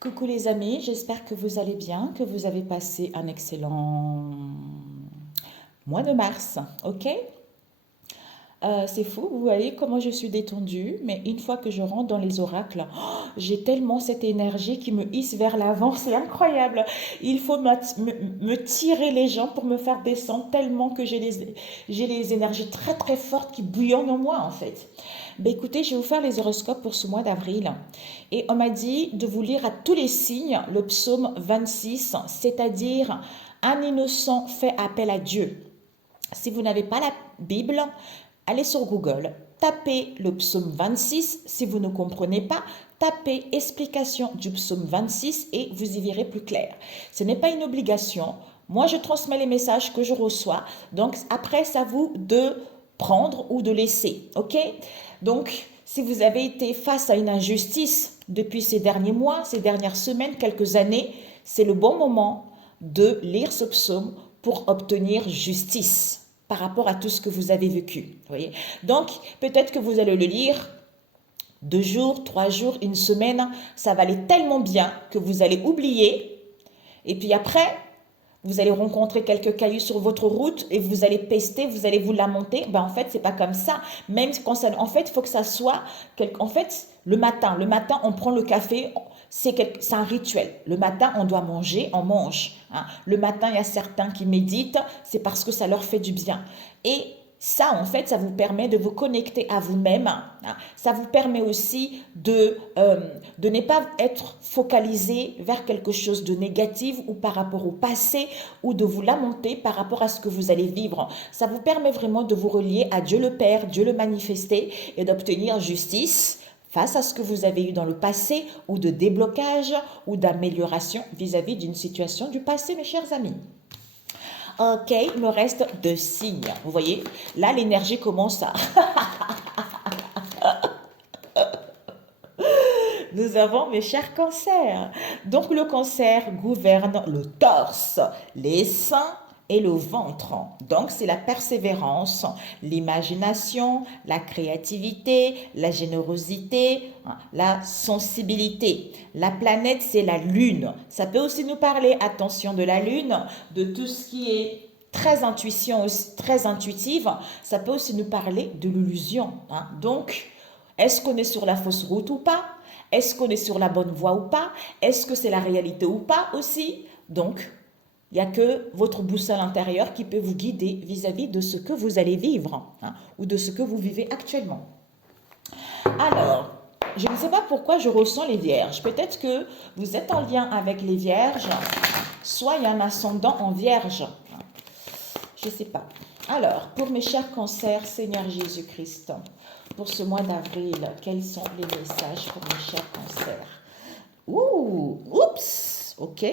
Coucou les amis, j'espère que vous allez bien, que vous avez passé un excellent mois de mars, ok? C'est fou, vous voyez comment je suis détendue, mais une fois que je rentre dans les oracles, oh, j'ai tellement cette énergie qui me hisse vers l'avant, c'est incroyable. Il faut me tirer les jambes pour me faire descendre tellement que j'ai les énergies très très fortes qui bouillonnent en moi en fait. Ben écoutez, je vais vous faire les horoscopes pour ce mois d'avril. Et on m'a dit de vous lire à tous les signes le psaume 26, c'est-à-dire un innocent fait appel à Dieu. Si vous n'avez pas la Bible, allez sur Google, tapez le psaume 26. Si vous ne comprenez pas, tapez explication du psaume 26 et vous y verrez plus clair. Ce n'est pas une obligation. Moi, je transmets les messages que je reçois. Donc, après, c'est à vous de prendre ou de laisser. OK? Donc, si vous avez été face à une injustice depuis ces derniers mois, ces dernières semaines, quelques années, c'est le bon moment de lire ce psaume pour obtenir justice par rapport à tout ce que vous avez vécu. Voyez. Donc, peut-être que vous allez le lire 2 jours, 3 jours, une semaine, ça va aller tellement bien que vous allez oublier. Et puis après, vous allez rencontrer quelques cailloux sur votre route et vous allez pester, vous allez vous lamenter. Ben en fait, c'est pas comme ça. Même quand ça, en fait, il faut que ça soit, en fait, le matin, on prend le café, c'est un rituel. Le matin, on doit manger, on mange. Hein. Le matin, il y a certains qui méditent, c'est parce que ça leur fait du bien. Et ça, en fait, ça vous permet de vous connecter à vous-même. Hein. Ça vous permet aussi de ne pas être focalisé vers quelque chose de négatif ou par rapport au passé ou de vous lamenter par rapport à ce que vous allez vivre. Ça vous permet vraiment de vous relier à Dieu le Père, Dieu le manifesté et d'obtenir justice face à ce que vous avez eu dans le passé ou de déblocage ou d'amélioration vis-à-vis d'une situation du passé, mes chers amis. Ok, il me reste 2 signes. Vous voyez, là, l'énergie commence à... Nous avons mes chers cancers. Donc, le cancer gouverne le torse, les seins et le ventre. Donc, c'est la persévérance, l'imagination, la créativité, la générosité, la sensibilité. La planète, c'est la lune. Ça peut aussi nous parler, attention, de la lune, de tout ce qui est très intuition, très intuitive. Ça peut aussi nous parler de l'illusion. Hein. Donc, est-ce qu'on est sur la fausse route ou pas? Est-ce qu'on est sur la bonne voie ou pas? Est-ce que c'est la réalité ou pas aussi? Donc, il n'y a que votre boussole intérieure qui peut vous guider vis-à-vis de ce que vous allez vivre hein, ou de ce que vous vivez actuellement. Alors, je ne sais pas pourquoi je ressens les vierges. Peut-être que vous êtes en lien avec les vierges, soit il y a un ascendant en vierge. Je ne sais pas. Alors, pour mes chers cancers, Seigneur Jésus-Christ, pour ce mois d'avril, quels sont les messages pour mes chers cancers? Oups, ok.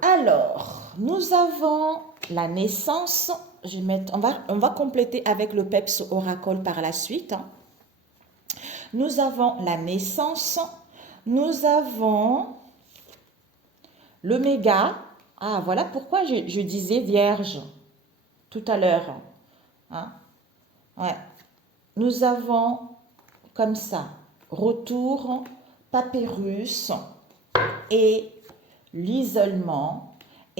Alors, nous avons la naissance. On va compléter avec le PEPS Oracle par la suite. Hein. Nous avons la naissance. Nous avons l'oméga. Ah, voilà pourquoi je disais vierge tout à l'heure. Hein. Ouais. Nous avons comme ça, retour, papyrus et l'isolement.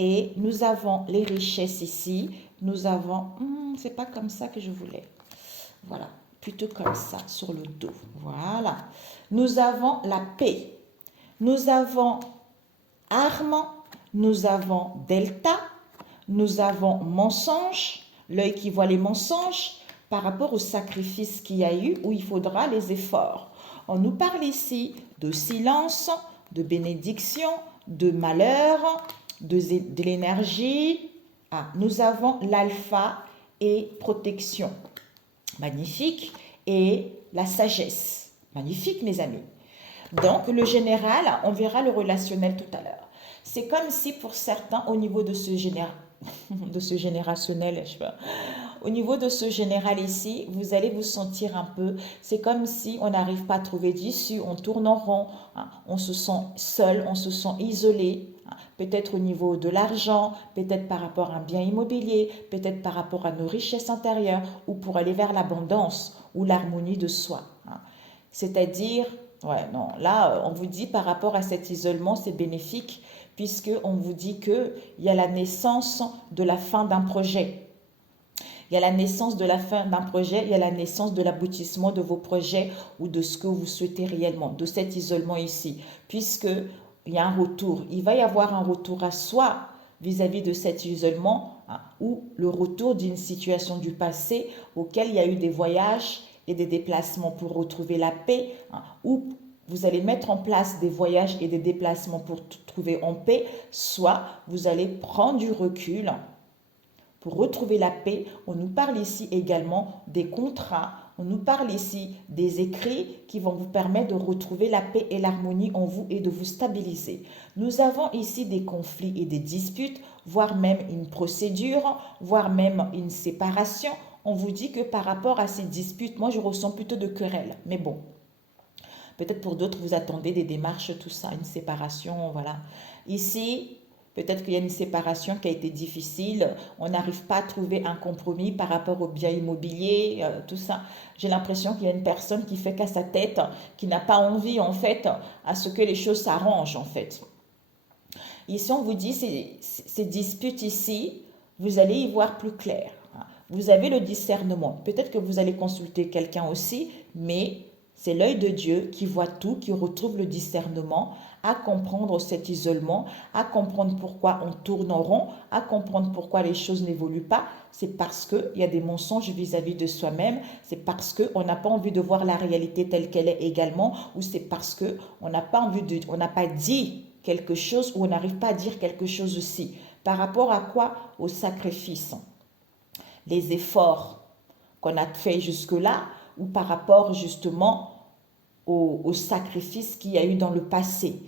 Et nous avons les richesses ici. Nous avons, c'est pas comme ça que je voulais. Voilà, plutôt comme ça, sur le dos. Voilà. Nous avons la paix. Nous avons arme. Nous avons delta. Nous avons mensonge. L'œil qui voit les mensonges par rapport au sacrifice qu'il y a eu où il faudra les efforts. On nous parle ici de silence, de bénédiction, de malheur, de l'énergie. Ah, nous avons l'alpha et protection. Magnifique. Et la sagesse. Magnifique, mes amis. Donc, le général, on verra le relationnel tout à l'heure. C'est comme si pour certains, au niveau de ce générationnel, je sais pas, au niveau de ce général ici, vous allez vous sentir un peu, c'est comme si on n'arrive pas à trouver d'issue, on tourne en rond, hein, on se sent seul, on se sent isolé, hein, peut-être au niveau de l'argent, peut-être par rapport à un bien immobilier, peut-être par rapport à nos richesses intérieures ou pour aller vers l'abondance ou l'harmonie de soi. Hein. C'est-à-dire Ouais, non. Là, on vous dit par rapport à cet isolement, c'est bénéfique puisque on vous dit que il y a la naissance de la fin d'un projet. Il y a la naissance de la fin d'un projet, il y a la naissance de l'aboutissement de vos projets ou de ce que vous souhaitez réellement, de cet isolement ici, puisque il y a un retour. Il va y avoir un retour à soi vis-à-vis de cet isolement, hein, ou le retour d'une situation du passé auquel il y a eu des voyages et des déplacements pour retrouver la paix, hein, ou vous allez mettre en place des voyages et des déplacements pour trouver en paix, soit vous allez prendre du recul pour retrouver la paix. On nous parle ici également des contrats, on nous parle ici des écrits qui vont vous permettre de retrouver la paix et l'harmonie en vous et de vous stabiliser. Nous avons ici des conflits et des disputes, voire même une procédure, voire même une séparation. On vous dit que par rapport à ces disputes, moi je ressens plutôt de querelles. Mais bon, peut-être pour d'autres, vous attendez des démarches, tout ça, une séparation, voilà. Ici, peut-être qu'il y a une séparation qui a été difficile, on n'arrive pas à trouver un compromis par rapport au bien immobilier, tout ça. J'ai l'impression qu'il y a une personne qui fait qu'à sa tête, qui n'a pas envie en fait à ce que les choses s'arrangent en fait. Ici, on vous dit, ces disputes ici, vous allez y voir plus clair. Vous avez le discernement. Peut-être que vous allez consulter quelqu'un aussi, mais c'est l'œil de Dieu qui voit tout, qui retrouve le discernement, à comprendre cet isolement, à comprendre pourquoi on tourne en rond, à comprendre pourquoi les choses n'évoluent pas. C'est parce qu'il y a des mensonges vis-à-vis de soi-même, c'est parce qu'on n'a pas envie de voir la réalité telle qu'elle est également, ou c'est parce qu'on n'a pas envie de, on n'a pas dit quelque chose ou on n'arrive pas à dire quelque chose aussi. Par rapport à quoi? Au sacrifice. Les efforts qu'on a fait jusque-là ou par rapport justement au sacrifice qu'il y a eu dans le passé.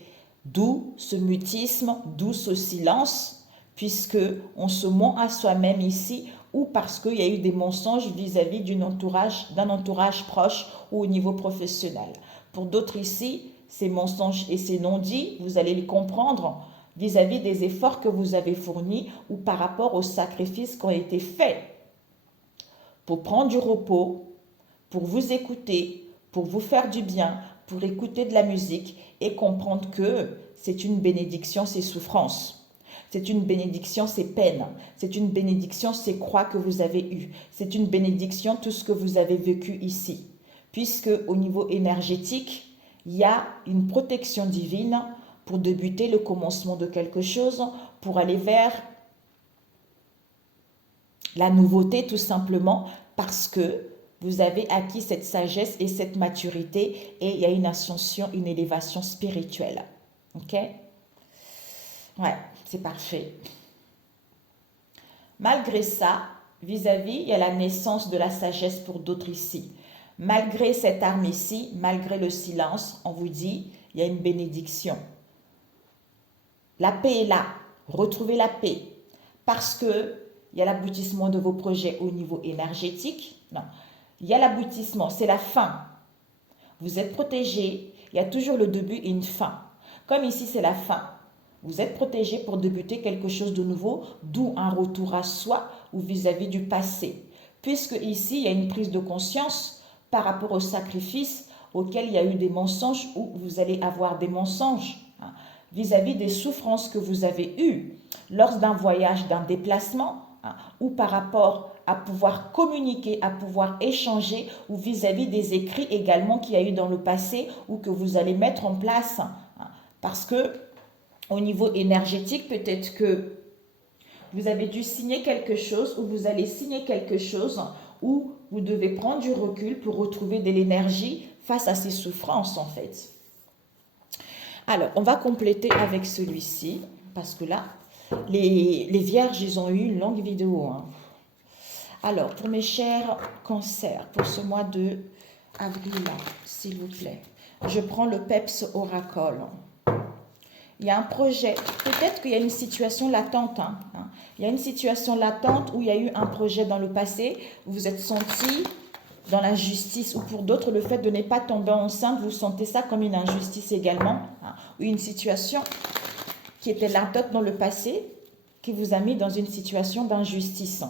D'où ce mutisme, d'où ce silence, puisque on se ment à soi-même ici ou parce qu'il y a eu des mensonges vis-à-vis d'un entourage proche ou au niveau professionnel. Pour d'autres ici, ces mensonges et ces non-dits, vous allez les comprendre vis-à-vis des efforts que vous avez fournis ou par rapport aux sacrifices qui ont été faits pour prendre du repos, pour vous écouter, pour vous faire du bien, pour écouter de la musique et comprendre que c'est une bénédiction, ces souffrances. C'est une bénédiction, ces peines. C'est une bénédiction, ces croix que vous avez eues. C'est une bénédiction, tout ce que vous avez vécu ici. Puisque au niveau énergétique, il y a une protection divine pour débuter le commencement de quelque chose, pour aller vers la nouveauté tout simplement, parce que vous avez acquis cette sagesse et cette maturité et il y a une ascension, une élévation spirituelle. Ok? Ouais, c'est parfait. Malgré ça, vis-à-vis, il y a la naissance de la sagesse pour d'autres ici. Malgré cette arme ici, malgré le silence, on vous dit, il y a une bénédiction. La paix est là. Retrouvez la paix. Parce que il y a l'aboutissement de vos projets au niveau énergétique. Non, il y a l'aboutissement, c'est la fin. Vous êtes protégé, il y a toujours le début et une fin. Comme ici, c'est la fin. Vous êtes protégé pour débuter quelque chose de nouveau, d'où un retour à soi ou vis-à-vis du passé. Puisque ici, il y a une prise de conscience par rapport au sacrifice auquel il y a eu des mensonges ou vous allez avoir des mensonges vis-à-vis des souffrances que vous avez eues lors d'un voyage, d'un déplacement, ou par rapport à pouvoir communiquer, à pouvoir échanger, ou vis-à-vis des écrits également qu'il y a eu dans le passé ou que vous allez mettre en place. Parce que au niveau énergétique, peut-être que vous avez dû signer quelque chose ou vous allez signer quelque chose où vous devez prendre du recul pour retrouver de l'énergie face à ces souffrances en fait. Alors, on va compléter avec celui-ci parce que là, les vierges, ils ont eu une longue vidéo. Alors, pour mes chers cancers, pour ce mois de avril, s'il vous plaît, je prends le PEPS Oracle. Il y a un projet, peut-être qu'il y a une situation latente. Il y a une situation latente où il y a eu un projet dans le passé, où vous êtes senti dans l'injustice, ou pour d'autres, le fait de ne pas tomber enceinte, vous sentez ça comme une injustice également, ou une situation qui était latente dans le passé, qui vous a mis dans une situation d'injustice.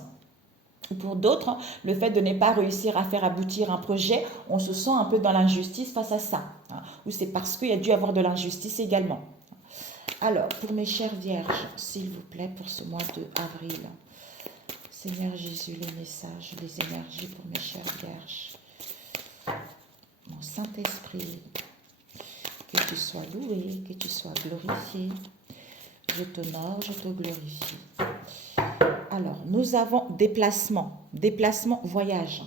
Pour d'autres, le fait de ne pas réussir à faire aboutir un projet, on se sent un peu dans l'injustice face à ça. hein, ou c'est parce qu'il y a dû avoir de l'injustice également. Alors, pour mes chères vierges, s'il vous plaît, pour ce mois de avril, Seigneur Jésus, les messages, les énergies pour mes chères vierges. Mon Saint-Esprit, que tu sois loué, que tu sois glorifié. Je t'honore, je te glorifie. Alors, nous avons déplacement, voyage.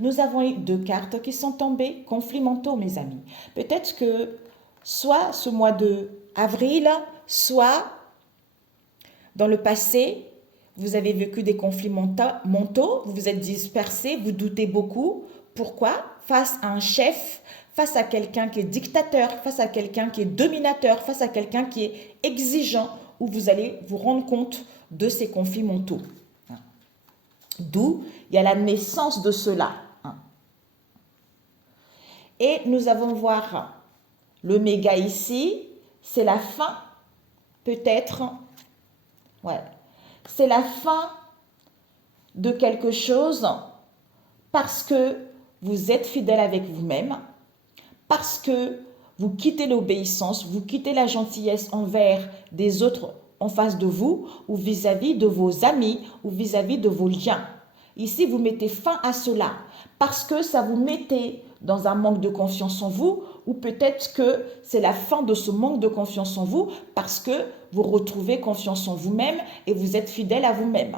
Nous avons eu 2 cartes qui sont tombées, conflits mentaux, mes amis. Peut-être que soit ce mois de avril, soit dans le passé, vous avez vécu des conflits mentaux, vous vous êtes dispersés, vous doutez beaucoup. Pourquoi? Face à un chef, face à quelqu'un qui est dictateur, face à quelqu'un qui est dominateur, face à quelqu'un qui est exigeant, où vous allez vous rendre compte de ces conflits mentaux. D'où il y a la naissance de cela. Et nous allons voir le méga ici, c'est la fin, peut-être, ouais, c'est la fin de quelque chose parce que vous êtes fidèle avec vous-même, parce que vous quittez l'obéissance, vous quittez la gentillesse envers des autres en face de vous ou vis-à-vis de vos amis ou vis-à-vis de vos liens. Ici, vous mettez fin à cela parce que ça vous mettait dans un manque de confiance en vous ou peut-être que c'est la fin de ce manque de confiance en vous parce que vous retrouvez confiance en vous-même et vous êtes fidèle à vous-même.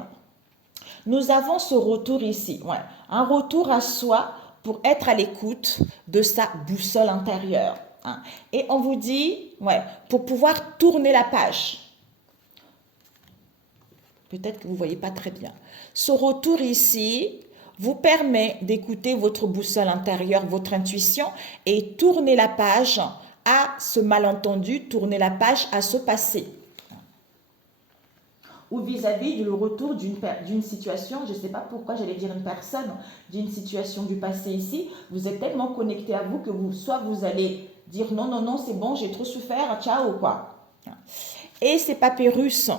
Nous avons ce retour ici, ouais, un retour à soi pour être à l'écoute de sa boussole intérieure. Hein. Et on vous dit, ouais, pour pouvoir tourner la page. Peut-être que vous ne voyez pas très bien. Ce retour ici vous permet d'écouter votre boussole intérieure, votre intuition et tourner la page à ce malentendu, tourner la page à ce passé. Ou vis-à-vis du retour d'une situation, je ne sais pas pourquoi j'allais dire une personne, d'une situation du passé ici, vous êtes tellement connecté à vous que soit vous allez dire non, non, non, c'est bon, j'ai trop souffert, ciao, quoi. Et ces papyrus,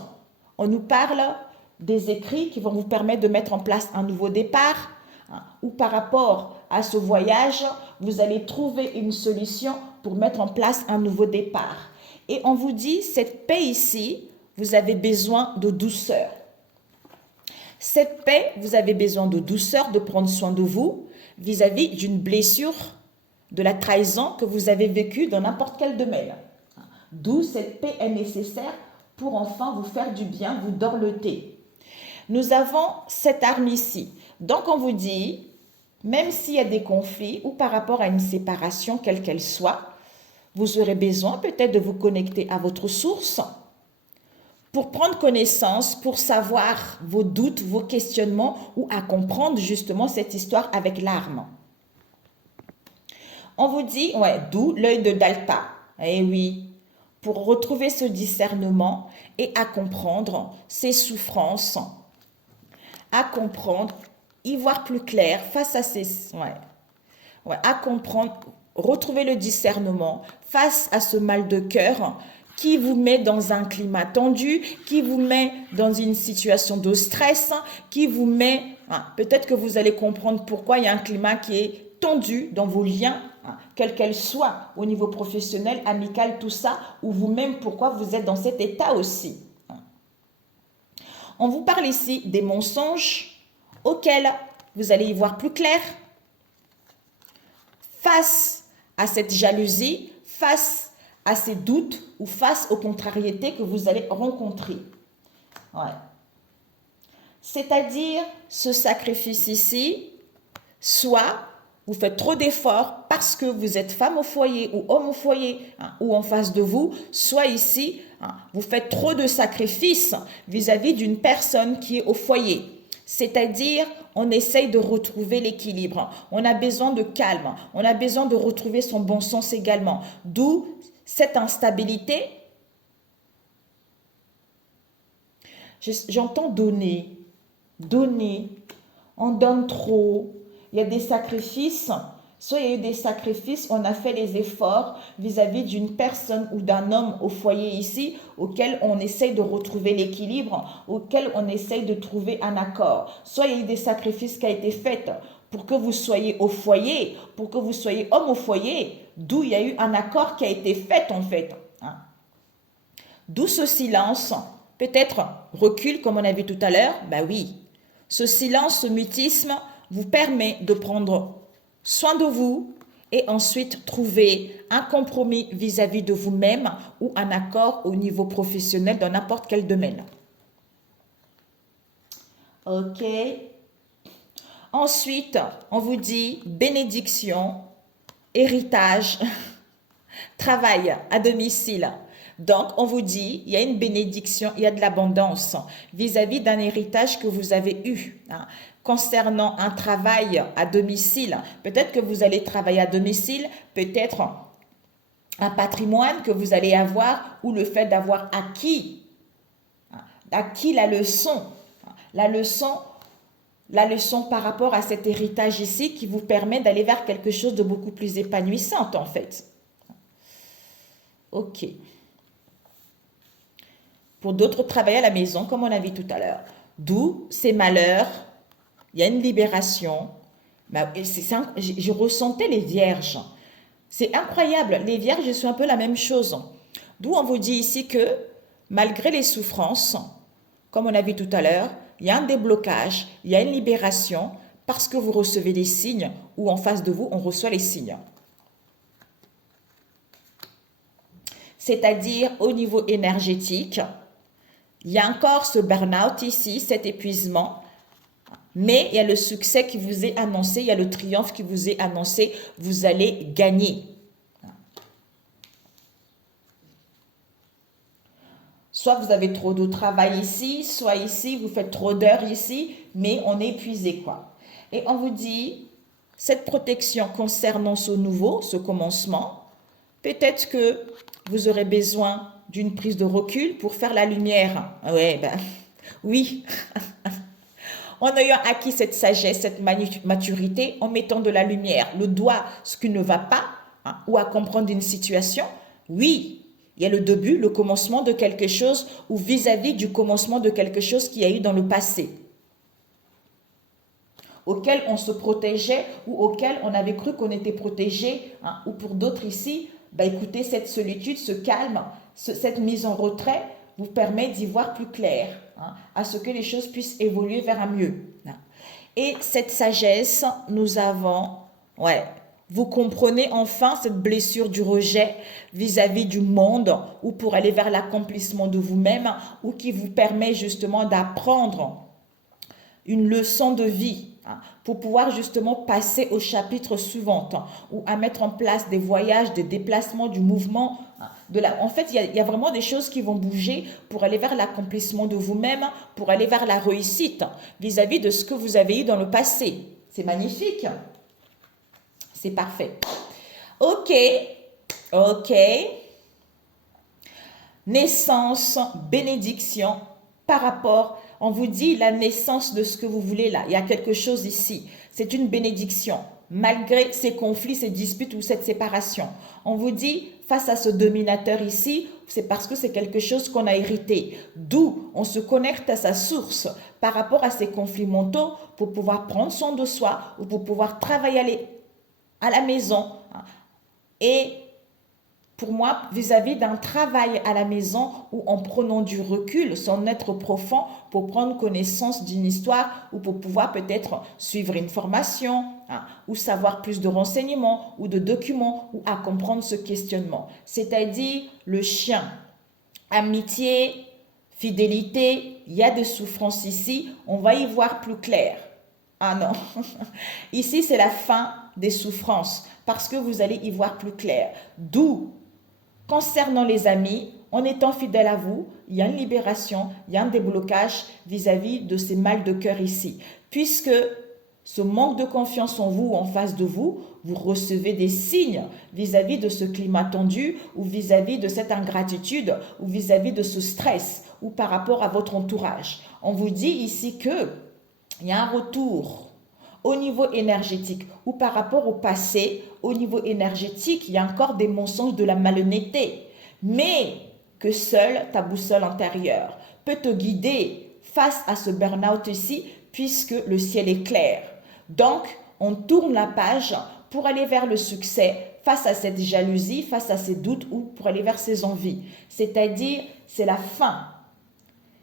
on nous parle des écrits qui vont vous permettre de mettre en place un nouveau départ, ou par rapport à ce voyage, vous allez trouver une solution pour mettre en place un nouveau départ. Et on vous dit, cette paix ici, vous avez besoin de douceur. Cette paix, vous avez besoin de douceur, de prendre soin de vous vis-à-vis d'une blessure, de la trahison que vous avez vécue dans n'importe quel domaine. D'où cette paix est nécessaire pour enfin vous faire du bien, vous dorloter. Nous avons cette arme ici. Donc on vous dit, même s'il y a des conflits ou par rapport à une séparation, quelle qu'elle soit, vous aurez besoin peut-être de vous connecter à votre source, pour prendre connaissance, pour savoir vos doutes, vos questionnements ou à comprendre justement cette histoire avec l'arme. On vous dit, ouais, d'où l'œil de Dalta. Eh oui, pour retrouver ce discernement et à comprendre ces souffrances, à comprendre, y voir plus clair face à ces... à comprendre, retrouver le discernement face à ce mal de cœur qui vous met dans un climat tendu, qui vous met dans une situation de stress, qui vous met... peut-être que vous allez comprendre pourquoi il y a un climat qui est tendu dans vos liens, quel qu'elle soit, au niveau professionnel, amical, tout ça, ou vous-même, pourquoi vous êtes dans cet état aussi. On vous parle ici des mensonges auxquels vous allez y voir plus clair face à cette jalousie, face à ces doutes ou face aux contrariétés que vous allez rencontrer. Ouais. C'est-à-dire ce sacrifice ici, soit vous faites trop d'efforts parce que vous êtes femme au foyer ou homme au foyer ou en face de vous, soit ici, vous faites trop de sacrifices vis-à-vis d'une personne qui est au foyer. C'est-à-dire, on essaye de retrouver l'équilibre. On a besoin de calme. On a besoin de retrouver son bon sens également. D'où cette instabilité. J'entends donner. Donner. On donne trop. Il y a des sacrifices. Soit il y a eu des sacrifices, on a fait les efforts vis-à-vis d'une personne ou d'un homme au foyer ici, auquel on essaye de retrouver l'équilibre, auquel on essaye de trouver un accord. Soit il y a eu des sacrifices qui ont été faits pour que vous soyez au foyer, pour que vous soyez homme au foyer, d'où il y a eu un accord qui a été fait en fait. Hein. D'où ce silence, peut-être recul comme on a vu tout à l'heure, ben oui. Ce silence, ce mutisme vous permet de prendre soin de vous et ensuite trouver un compromis vis-à-vis de vous-même ou un accord au niveau professionnel dans n'importe quel domaine. Ok. Ensuite, on vous dit bénédiction, héritage, travail à domicile. Donc, on vous dit, il y a une bénédiction, il y a de l'abondance vis-à-vis d'un héritage que vous avez eu. Hein. Concernant un travail à domicile, peut-être que vous allez travailler à domicile, peut-être un patrimoine que vous allez avoir ou le fait d'avoir acquis la leçon. La leçon par rapport à cet héritage ici qui vous permet d'aller vers quelque chose de beaucoup plus épanouissant en fait. Ok. Pour d'autres, travailler à la maison comme on a vu tout à l'heure. D'où ces malheurs, il y a une libération. Je ressentais les vierges. C'est incroyable, les vierges, je suis un peu la même chose. D'où on vous dit ici que malgré les souffrances, comme on a vu tout à l'heure, il y a un déblocage, il y a une libération parce que vous recevez des signes ou en face de vous, on reçoit les signes. C'est-à-dire au niveau énergétique, il y a encore ce burn-out ici, cet épuisement, mais il y a le succès qui vous est annoncé, il y a le triomphe qui vous est annoncé, vous allez gagner. Soit vous avez trop de travail ici, soit ici, vous faites trop d'heures ici, mais on est épuisé quoi. Et on vous dit, cette protection concernant ce nouveau, ce commencement, peut-être que vous aurez besoin d'une prise de recul pour faire la lumière. Ouais, oui. En ayant acquis cette sagesse, cette maturité, en mettant de la lumière, le doigt, ce qui ne va pas, hein, ou à comprendre une situation, oui, il y a le début, le commencement de quelque chose, ou vis-à-vis du commencement de quelque chose qu'il y a eu dans le passé, auquel on se protégeait, ou auquel on avait cru qu'on était protégé, hein, ou pour d'autres ici, écoutez, cette solitude, ce calme, cette mise en retrait, vous permet d'y voir plus clair, hein, à ce que les choses puissent évoluer vers un mieux. Hein. Et cette sagesse, nous avons, vous comprenez enfin cette blessure du rejet vis-à-vis du monde ou pour aller vers l'accomplissement de vous-même ou qui vous permet justement d'apprendre une leçon de vie. Pour pouvoir justement passer au chapitre suivant ou à mettre en place des voyages, des déplacements, du mouvement. En fait, il y a vraiment des choses qui vont bouger pour aller vers l'accomplissement de vous-même, pour aller vers la réussite vis-à-vis de ce que vous avez eu dans le passé. C'est magnifique. C'est parfait. Ok. Naissance, bénédiction par rapport. On vous dit la naissance de ce que vous voulez là. Il y a quelque chose ici. C'est une bénédiction. Malgré ces conflits, ces disputes ou cette séparation. On vous dit, face à ce dominateur ici, c'est parce que c'est quelque chose qu'on a hérité. D'où on se connecte à sa source par rapport à ces conflits mentaux pour pouvoir prendre soin de soi ou pour pouvoir travailler à la maison. Et pour moi, vis-à-vis d'un travail à la maison ou en prenant du recul, son être profond pour prendre connaissance d'une histoire ou pour pouvoir peut-être suivre une formation ou savoir plus de renseignements ou de documents ou à comprendre ce questionnement. C'est-à-dire le chien, amitié, fidélité, il y a des souffrances ici, on va y voir plus clair. Ah non, ici c'est la fin des souffrances parce que vous allez y voir plus clair. D'où concernant les amis, en étant fidèle à vous, il y a une libération, il y a un déblocage vis-à-vis de ces mal de cœur ici. Puisque ce manque de confiance en vous ou en face de vous, vous recevez des signes vis-à-vis de ce climat tendu ou vis-à-vis de cette ingratitude ou vis-à-vis de ce stress ou par rapport à votre entourage. On vous dit ici que il y a un retour au niveau énergétique ou par rapport au passé, au niveau énergétique, il y a encore des mensonges, de la malhonnêteté. Mais que seule ta boussole intérieure peut te guider face à ce burn-out ici, puisque le ciel est clair. Donc, on tourne la page pour aller vers le succès face à cette jalousie, face à ces doutes ou pour aller vers ses envies. C'est-à-dire, c'est la fin.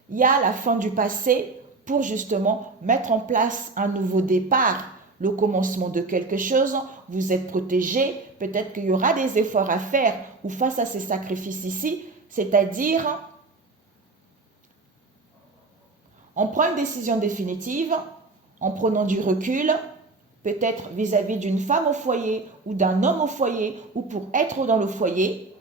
Il y a la fin du passé pour justement mettre en place un nouveau départ, le commencement de quelque chose. Vous êtes protégé, peut-être qu'il y aura des efforts à faire ou face à ces sacrifices ici, c'est-à-dire on prend une décision définitive en prenant du recul, peut-être vis-à-vis d'une femme au foyer ou d'un homme au foyer ou pour être dans le foyer,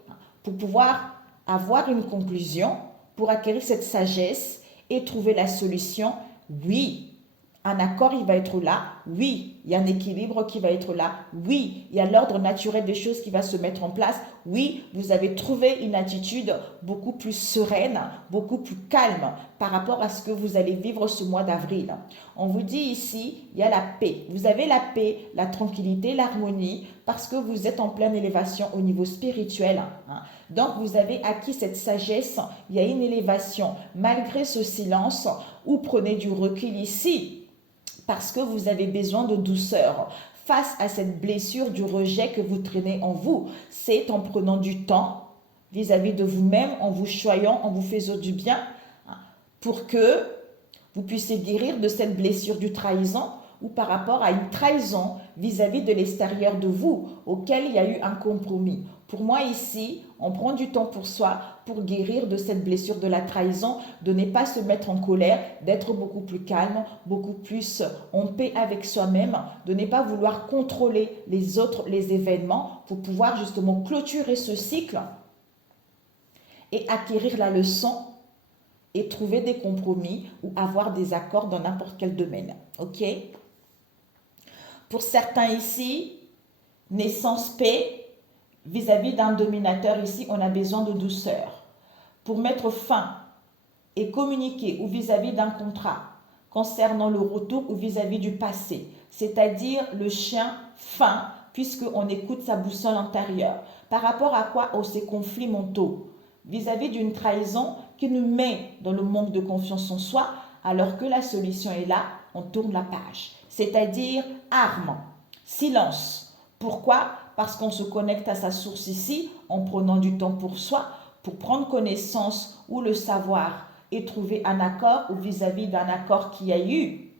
pour pouvoir avoir une conclusion, pour acquérir cette sagesse et trouver la solution. Oui, un accord, il va être là. Oui, il y a un équilibre qui va être là. Oui, il y a l'ordre naturel des choses qui va se mettre en place. Oui, vous avez trouvé une attitude beaucoup plus sereine, beaucoup plus calme par rapport à ce que vous allez vivre ce mois d'avril. On vous dit ici, il y a la paix. Vous avez la paix, la tranquillité, l'harmonie parce que vous êtes en pleine élévation au niveau spirituel. Donc, vous avez acquis cette sagesse. Il y a une élévation malgré ce silence où prenez du recul ici parce que vous avez besoin de douceur face à cette blessure du rejet que vous traînez en vous. C'est en prenant du temps vis-à-vis de vous-même, en vous choyant, en vous faisant du bien, pour que vous puissiez guérir de cette blessure du trahison ou par rapport à une trahison vis-à-vis de l'extérieur de vous, auquel il y a eu un compromis. Pour moi ici, on prend du temps pour soi, pour guérir de cette blessure de la trahison, de ne pas se mettre en colère, d'être beaucoup plus calme, beaucoup plus en paix avec soi-même, de ne pas vouloir contrôler les autres, les événements, pour pouvoir justement clôturer ce cycle et acquérir la leçon et trouver des compromis ou avoir des accords dans n'importe quel domaine. Ok? Pour certains ici, naissance paix, vis-à-vis d'un dominateur ici, on a besoin de douceur. Pour mettre fin et communiquer ou vis-à-vis d'un contrat concernant le retour ou vis-à-vis du passé, c'est-à-dire le chien fin, puisqu'on écoute sa boussole intérieure. Par rapport à quoi? Aux ces conflits mentaux, vis-à-vis d'une trahison qui nous met dans le manque de confiance en soi, alors que la solution est là, on tourne la page. C'est-à-dire arme, silence. Pourquoi? Parce qu'on se connecte à sa source ici, en prenant du temps pour soi, pour prendre connaissance ou le savoir et trouver un accord ou vis-à-vis d'un accord qu'il y a eu,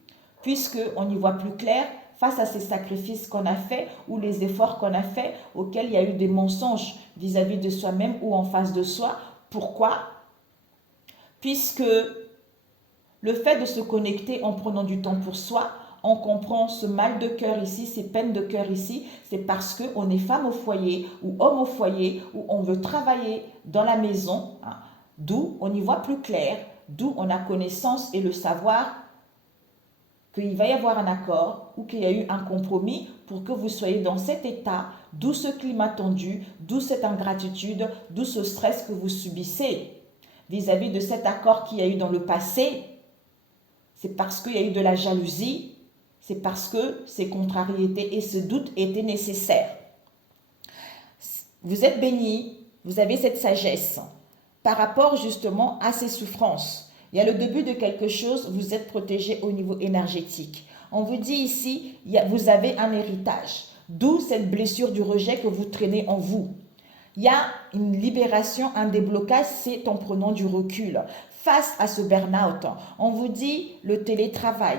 puisqu'on y voit plus clair face à ces sacrifices qu'on a fait ou les efforts qu'on a fait auxquels il y a eu des mensonges vis-à-vis de soi-même ou en face de soi. Pourquoi? Puisque le fait de se connecter en prenant du temps pour soi, on comprend ce mal de cœur ici, ces peines de cœur ici, c'est parce qu'on est femme au foyer ou homme au foyer, ou on veut travailler dans la maison, d'où on y voit plus clair, d'où on a connaissance et le savoir qu'il va y avoir un accord ou qu'il y a eu un compromis pour que vous soyez dans cet état, d'où ce climat tendu, d'où cette ingratitude, d'où ce stress que vous subissez vis-à-vis de cet accord qu'il y a eu dans le passé. C'est parce qu'il y a eu de la jalousie, c'est parce que ces contrariétés et ce doute étaient nécessaires. Vous êtes béni, vous avez cette sagesse par rapport justement à ces souffrances. Il y a le début de quelque chose, vous êtes protégé au niveau énergétique. On vous dit ici, vous avez un héritage, d'où cette blessure du rejet que vous traînez en vous. Il y a une libération, un déblocage, c'est en prenant du recul. Face à ce burn-out, on vous dit le télétravail.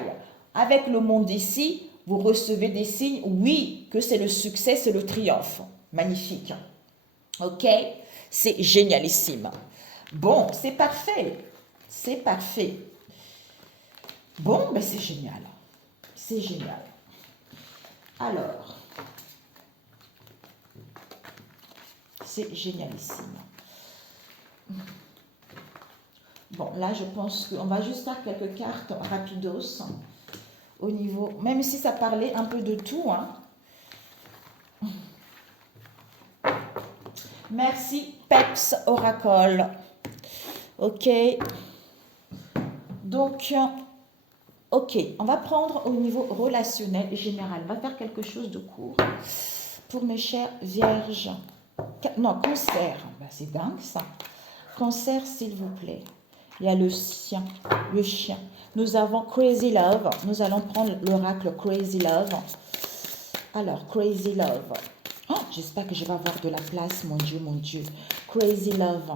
Avec le monde ici, vous recevez des signes, oui, que c'est le succès, c'est le triomphe. Magnifique. Ok? C'est génialissime. Bon, c'est parfait. C'est parfait. Bon, ben c'est génial. C'est génial. Alors, c'est génialissime. Bon, là, je pense qu'on va juste faire quelques cartes rapidos au niveau, même si ça parlait un peu de tout. Merci, Peps Oracle. Ok. Donc, ok, on va prendre au niveau relationnel général. On va faire quelque chose de court pour mes chères vierges. Non, cancer. Ben, c'est dingue ça. Cancer, s'il vous plaît. Il y a le chien. Le chien. Nous avons Crazy Love. Nous allons prendre l'oracle Crazy Love. Alors, crazy love. Oh, j'espère que je vais avoir de la place, mon Dieu, mon Dieu. Crazy love.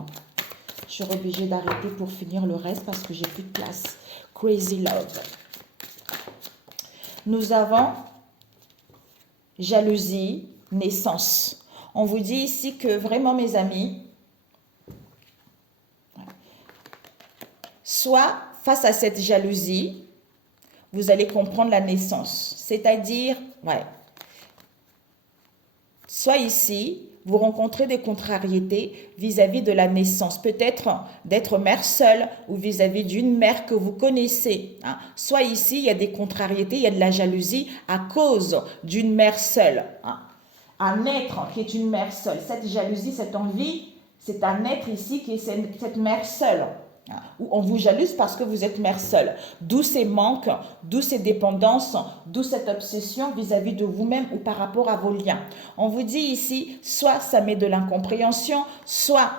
Je suis obligée d'arrêter pour finir le reste parce que j'ai plus de place. Crazy love. Nous avons jalousie, naissance. On vous dit ici que vraiment, mes amis, soit face à cette jalousie, vous allez comprendre la naissance. C'est-à-dire, soit ici, vous rencontrez des contrariétés vis-à-vis de la naissance. Peut-être d'être mère seule ou vis-à-vis d'une mère que vous connaissez. Soit ici, il y a des contrariétés, il y a de la jalousie à cause d'une mère seule. Un être qui est une mère seule. Cette jalousie, cette envie, c'est un être ici qui est cette mère seule. Où on vous jalouse parce que vous êtes mère seule. D'où ces manques, d'où ces dépendances, d'où cette obsession vis-à-vis de vous-même ou par rapport à vos liens. On vous dit ici, soit ça met de l'incompréhension, soit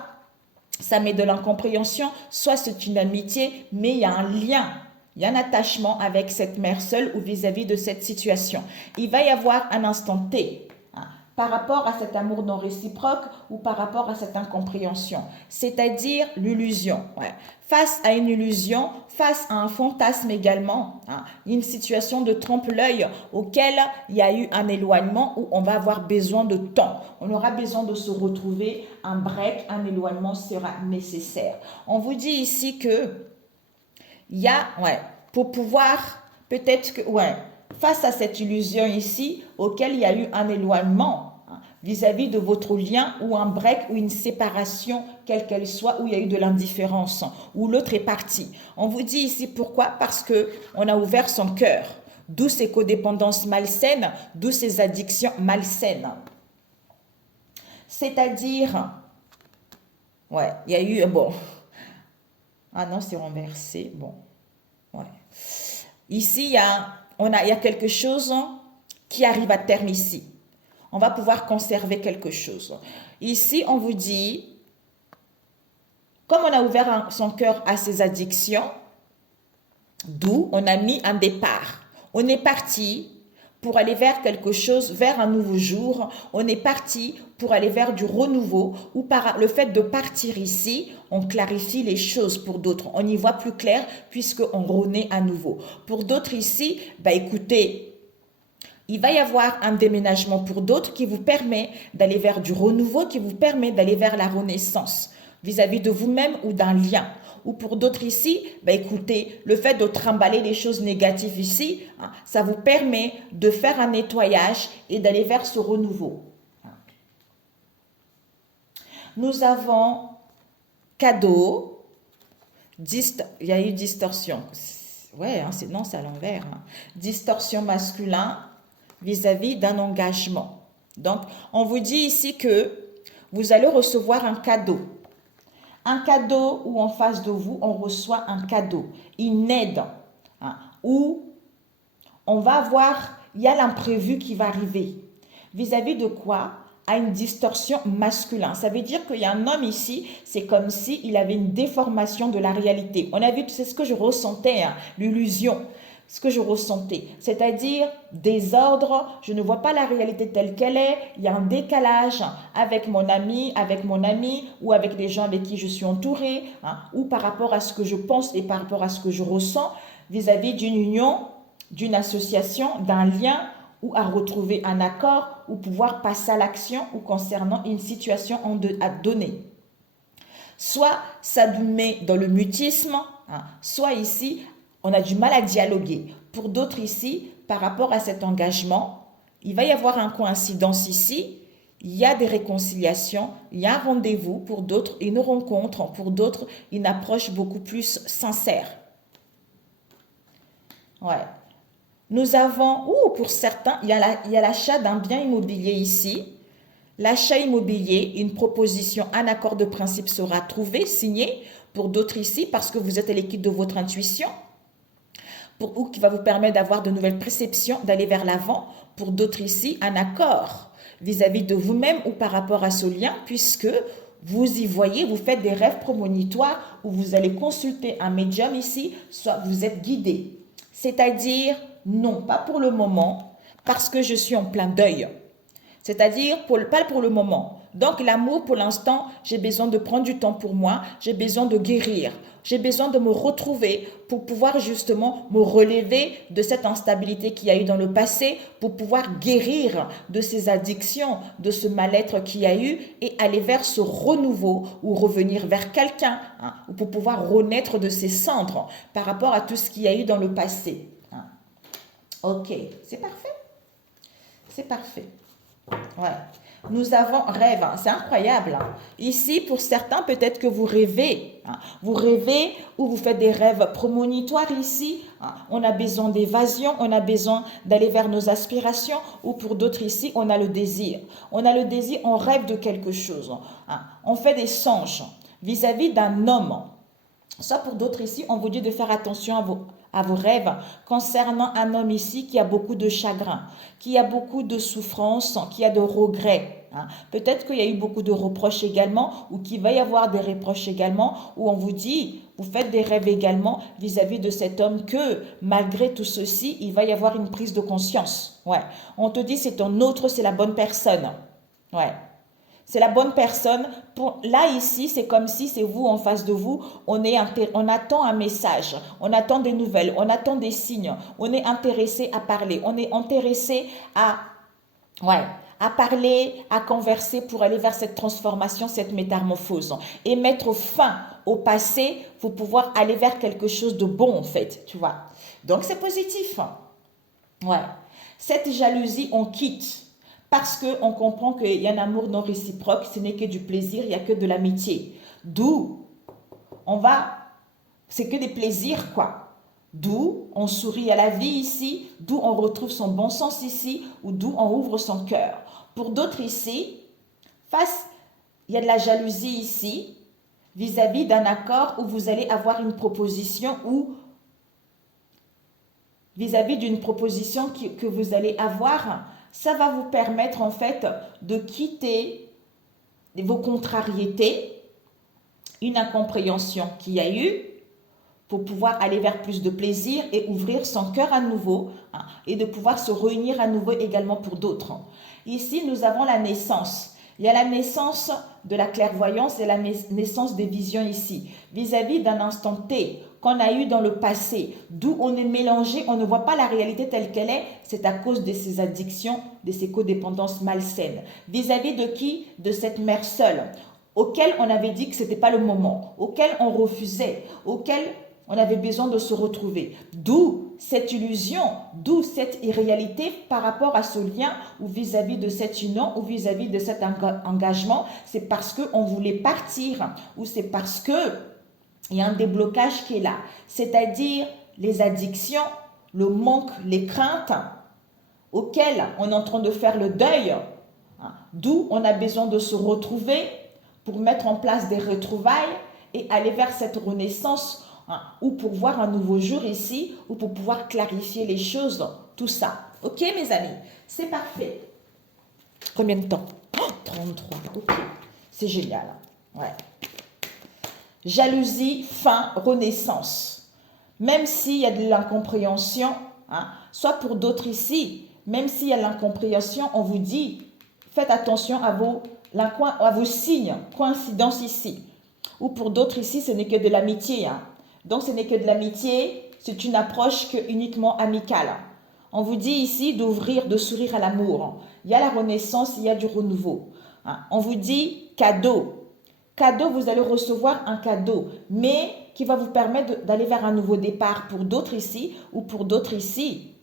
ça met de l'incompréhension, soit c'est une amitié, mais il y a un lien. Il y a un attachement avec cette mère seule ou vis-à-vis de cette situation. Il va y avoir un instant T par rapport à cet amour non réciproque ou par rapport à cette incompréhension, c'est-à-dire l'illusion. Face à une illusion, face à un fantasme également, une situation de trompe-l'œil auquel il y a eu un éloignement où on va avoir besoin de temps. On aura besoin de se retrouver, un break, un éloignement sera nécessaire. On vous dit ici que il y a, pour pouvoir, peut-être que, face à cette illusion ici, auquel il y a eu un éloignement vis-à-vis de votre lien ou un break ou une séparation, quelle qu'elle soit, où il y a eu de l'indifférence, où l'autre est parti. On vous dit ici pourquoi? Parce qu'on a ouvert son cœur, d'où ces codépendances malsaines, d'où ces addictions malsaines. C'est-à-dire, il y a eu, ah non, c'est renversé, Ici, il y a quelque chose qui arrive à terme ici. On va pouvoir conserver quelque chose. Ici, on vous dit, comme on a ouvert son cœur à ses addictions, d'où on a mis un départ. On est parti pour aller vers quelque chose, vers un nouveau jour. On est parti pour aller vers du renouveau ou par le fait de partir ici, on clarifie les choses pour d'autres. On y voit plus clair puisqu'on renaît à nouveau. Pour d'autres ici, écoutez, il va y avoir un déménagement pour d'autres qui vous permet d'aller vers du renouveau, qui vous permet d'aller vers la renaissance vis-à-vis de vous-même ou d'un lien. Ou pour d'autres ici, écoutez, le fait de trimballer les choses négatives ici, ça vous permet de faire un nettoyage et d'aller vers ce renouveau. Nous avons cadeau, il y a eu distorsion. Non, c'est à l'envers. Distorsion masculin vis-à-vis d'un engagement. Donc, on vous dit ici que vous allez recevoir un cadeau. Un cadeau où en face de vous, on reçoit un cadeau, une aide, où on va voir, il y a l'imprévu qui va arriver. Vis-à-vis de quoi? À une distorsion masculine. Ça veut dire qu'il y a un homme ici, c'est comme s'il avait une déformation de la réalité. On a vu, c'est ce que je ressentais, l'illusion. Ce que je ressentais, c'est-à-dire désordre, je ne vois pas la réalité telle qu'elle est, il y a un décalage avec mon ami, ou avec les gens avec qui je suis entourée, ou par rapport à ce que je pense et par rapport à ce que je ressens vis-à-vis d'une union, d'une association, d'un lien, ou à retrouver un accord, ou pouvoir passer à l'action, ou concernant une situation à donner. Soit ça nous met dans le mutisme, soit ici, on a du mal à dialoguer. Pour d'autres ici, par rapport à cet engagement, il va y avoir une coïncidence ici, il y a des réconciliations, il y a un rendez-vous, pour d'autres, une rencontre, pour d'autres, une approche beaucoup plus sincère. Nous avons, pour certains, il y a l'achat d'un bien immobilier ici. L'achat immobilier, une proposition, un accord de principe sera trouvé, signé. Pour d'autres ici, parce que vous êtes à l'écoute de votre intuition. Ou qui va vous permettre d'avoir de nouvelles perceptions, d'aller vers l'avant. Pour d'autres ici, un accord vis-à-vis de vous-même ou par rapport à ce lien, puisque vous y voyez, vous faites des rêves prémonitoires où vous allez consulter un médium ici, soit vous êtes guidé. C'est-à-dire, non, pas pour le moment, parce que je suis en plein deuil. C'est-à-dire, pas pour le moment. Donc, l'amour, pour l'instant, j'ai besoin de prendre du temps pour moi, j'ai besoin de guérir, j'ai besoin de me retrouver pour pouvoir justement me relever de cette instabilité qu'il y a eu dans le passé, pour pouvoir guérir de ces addictions, de ce mal-être qu'il y a eu et aller vers ce renouveau ou revenir vers quelqu'un, hein, ou pour pouvoir renaître de ses cendres par rapport à tout ce qu'il y a eu dans le passé. Hein. Ok, c'est parfait. C'est parfait. Ouais. Nous avons rêve, hein. C'est incroyable. Hein. Ici, pour certains, peut-être que vous rêvez. Hein. Vous rêvez ou vous faites des rêves prémonitoires ici. Hein. On a besoin d'évasion, on a besoin d'aller vers nos aspirations. Ou pour d'autres ici, on a le désir. On a le désir, on rêve de quelque chose. Hein. On fait des songes vis-à-vis d'un homme. Ça, pour d'autres ici, on vous dit de faire attention à vos rêves concernant un homme ici qui a beaucoup de chagrin, qui a beaucoup de souffrance, qui a de regrets. Hein. Peut-être qu'il y a eu beaucoup de reproches également ou qu'il va y avoir des reproches également où on vous dit, vous faites des rêves également vis-à-vis de cet homme que malgré tout ceci, il va y avoir une prise de conscience. Ouais. On te dit c'est un autre, c'est la bonne personne. Ouais. C'est la bonne personne. Là, ici, c'est comme si c'est vous en face de vous. On attend un message, on attend des nouvelles, on attend des signes. On est intéressé à parler, on est intéressé à parler, à converser pour aller vers cette transformation, cette métamorphose. Et mettre fin au passé pour pouvoir aller vers quelque chose de bon, en fait, tu vois. Donc, c'est positif. Ouais. Cette jalousie, on quitte. Parce qu'on comprend qu'il y a un amour non réciproque, ce n'est que du plaisir, il n'y a que de l'amitié. D'où c'est que des plaisirs quoi. D'où on sourit à la vie ici, d'où on retrouve son bon sens ici, ou d'où on ouvre son cœur. Pour d'autres ici, il y a de la jalousie ici, vis-à-vis d'un accord où vous allez avoir une proposition ou vis-à-vis d'une proposition que vous allez avoir. Ça va vous permettre en fait de quitter vos contrariétés, une incompréhension qu'il y a eu pour pouvoir aller vers plus de plaisir et ouvrir son cœur à nouveau hein, et de pouvoir se réunir à nouveau également pour d'autres. Ici, nous avons la naissance. Il y a la naissance de la clairvoyance et la naissance des visions ici, vis-à-vis d'un instant T qu'on a eu dans le passé, d'où on est mélangé, on ne voit pas la réalité telle qu'elle est, c'est à cause de ces addictions, de ces codépendances malsaines. Vis-à-vis de qui? De cette mère seule, auquel on avait dit que ce n'était pas le moment, auquel on refusait, auquel on avait besoin de se retrouver. D'où cette illusion, d'où cette irréalité par rapport à ce lien ou vis-à-vis de cette union ou vis-à-vis de cet engagement. C'est parce qu'on voulait partir ou c'est parce que il y a un déblocage qui est là. C'est-à-dire les addictions, le manque, les craintes auxquelles on est en train de faire le deuil, hein, d'où on a besoin de se retrouver pour mettre en place des retrouvailles et aller vers cette renaissance hein, ou pour voir un nouveau jour ici ou pour pouvoir clarifier les choses, tout ça. Ok mes amis, c'est parfait. Combien de temps? 33, ok. C'est génial. Ouais. Jalousie, fin, renaissance. Même s'il y a de l'incompréhension, hein, soit pour d'autres ici, même s'il y a l'incompréhension, on vous dit, faites attention à vos signes, coïncidences ici. Ou pour d'autres ici, ce n'est que de l'amitié. Hein. Donc ce n'est que de l'amitié, c'est une approche uniquement amicale. On vous dit ici d'ouvrir, de sourire à l'amour. Il y a la renaissance, il y a du renouveau. Hein. On vous dit cadeau. Cadeau, vous allez recevoir un cadeau, mais qui va vous permettre d'aller vers un nouveau départ pour d'autres ici ou pour d'autres ici.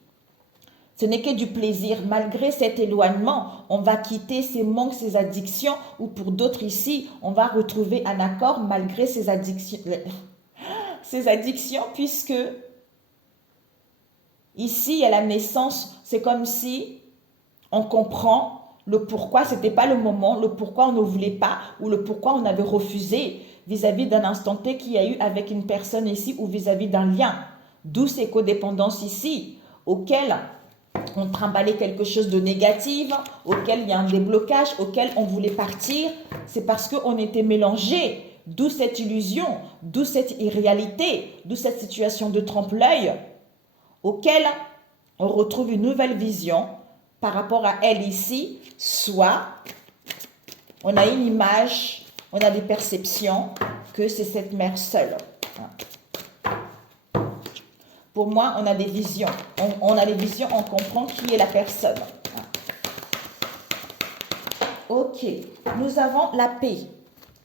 Ce n'est que du plaisir. Malgré cet éloignement, on va quitter ces manques, ces addictions ou pour d'autres ici, on va retrouver un accord malgré ces addictions. Ces addictions puisque ici, il y a la naissance. C'est comme si on comprend le pourquoi ce n'était pas le moment, le pourquoi on ne voulait pas ou le pourquoi on avait refusé vis-à-vis d'un instant T qu'il y a eu avec une personne ici ou vis-à-vis d'un lien. D'où ces codépendances ici, auxquelles on trimballait quelque chose de négatif, auquel il y a un déblocage, auquel on voulait partir. C'est parce qu'on était mélangés. D'où cette illusion, d'où cette irréalité, d'où cette situation de trompe-l'œil, auquel on retrouve une nouvelle vision, par rapport à elle ici, soit on a une image, on a des perceptions que c'est cette mère seule. Pour moi, on a des visions. On a des visions, on comprend qui est la personne. Ok, nous avons la paix.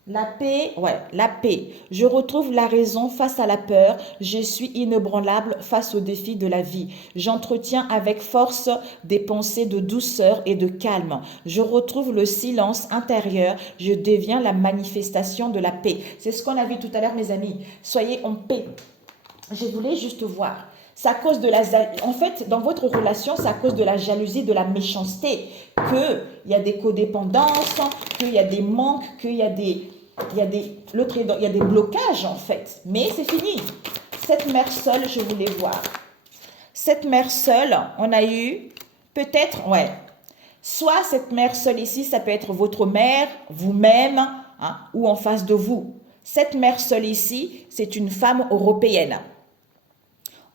La paix, ouais, la paix. Je retrouve la raison face à la peur. Je suis inébranlable face aux défis de la vie. J'entretiens avec force des pensées de douceur et de calme. Je retrouve le silence intérieur. Je deviens la manifestation de la paix. C'est ce qu'on a vu tout à l'heure, mes amis. Soyez en paix. Je voulais juste voir. C'est à cause de la... En fait, dans votre relation, c'est à cause de la jalousie, de la méchanceté, qu'il y a des codépendances, qu'il y a des manques, qu'il y a des... Il y a des blocages en fait, mais c'est fini. Cette mère seule, je voulais voir. Cette mère seule, on a eu peut-être, ouais, soit cette mère seule ici, ça peut être votre mère, vous-même, hein, ou en face de vous. Cette mère seule ici, c'est une femme européenne,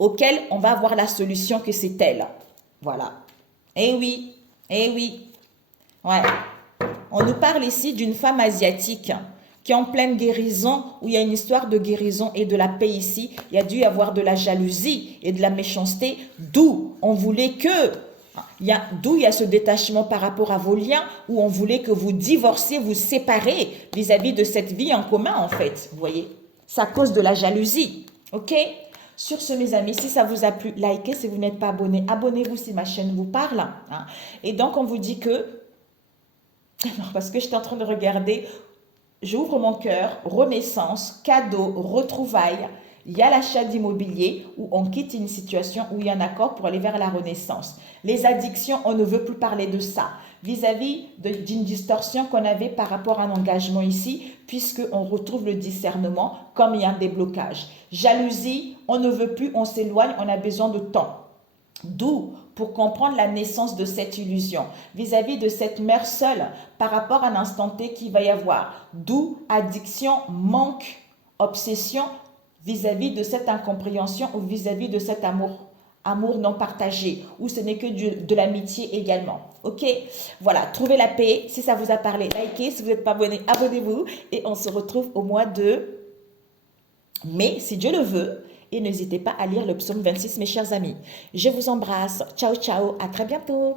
auquel on va avoir la solution que c'est elle. Voilà. Eh oui, eh oui. Ouais. On nous parle ici d'une femme asiatique qui est en pleine guérison, où il y a une histoire de guérison et de la paix ici. Il y a dû y avoir de la jalousie et de la méchanceté, d'où on voulait que, d'où il y a ce détachement par rapport à vos liens, où on voulait que vous divorciez, vous séparez vis-à-vis de cette vie en commun en fait, vous voyez. C'est à cause de la jalousie, ok? Sur ce, mes amis, si ça vous a plu, likez. Si vous n'êtes pas abonné, abonnez-vous si ma chaîne vous parle. Hein. Et donc, on vous dit que, parce que j'étais en train de regarder, j'ouvre mon cœur, renaissance, cadeau, retrouvailles. Il y a l'achat d'immobilier où on quitte une situation où il y a un accord pour aller vers la renaissance. Les addictions, on ne veut plus parler de ça. Vis-à-vis d'une distorsion qu'on avait par rapport à un engagement ici, puisqu'on retrouve le discernement comme il y a un déblocage. Jalousie, on ne veut plus, on s'éloigne, on a besoin de temps. D'où, pour comprendre la naissance de cette illusion, vis-à-vis de cette mère seule, par rapport à un instant T qu'il va y avoir. D'où addiction, manque, obsession, vis-à-vis de cette incompréhension ou vis-à-vis de cet amour non partagé, ou ce n'est que de l'amitié également. Ok, voilà, trouvez la paix. Si ça vous a parlé, likez. Si vous n'êtes pas abonné, abonnez-vous. Et on se retrouve au mois de mai, si Dieu le veut. Et n'hésitez pas à lire le psaume 26, mes chers amis. Je vous embrasse. Ciao, ciao. À très bientôt.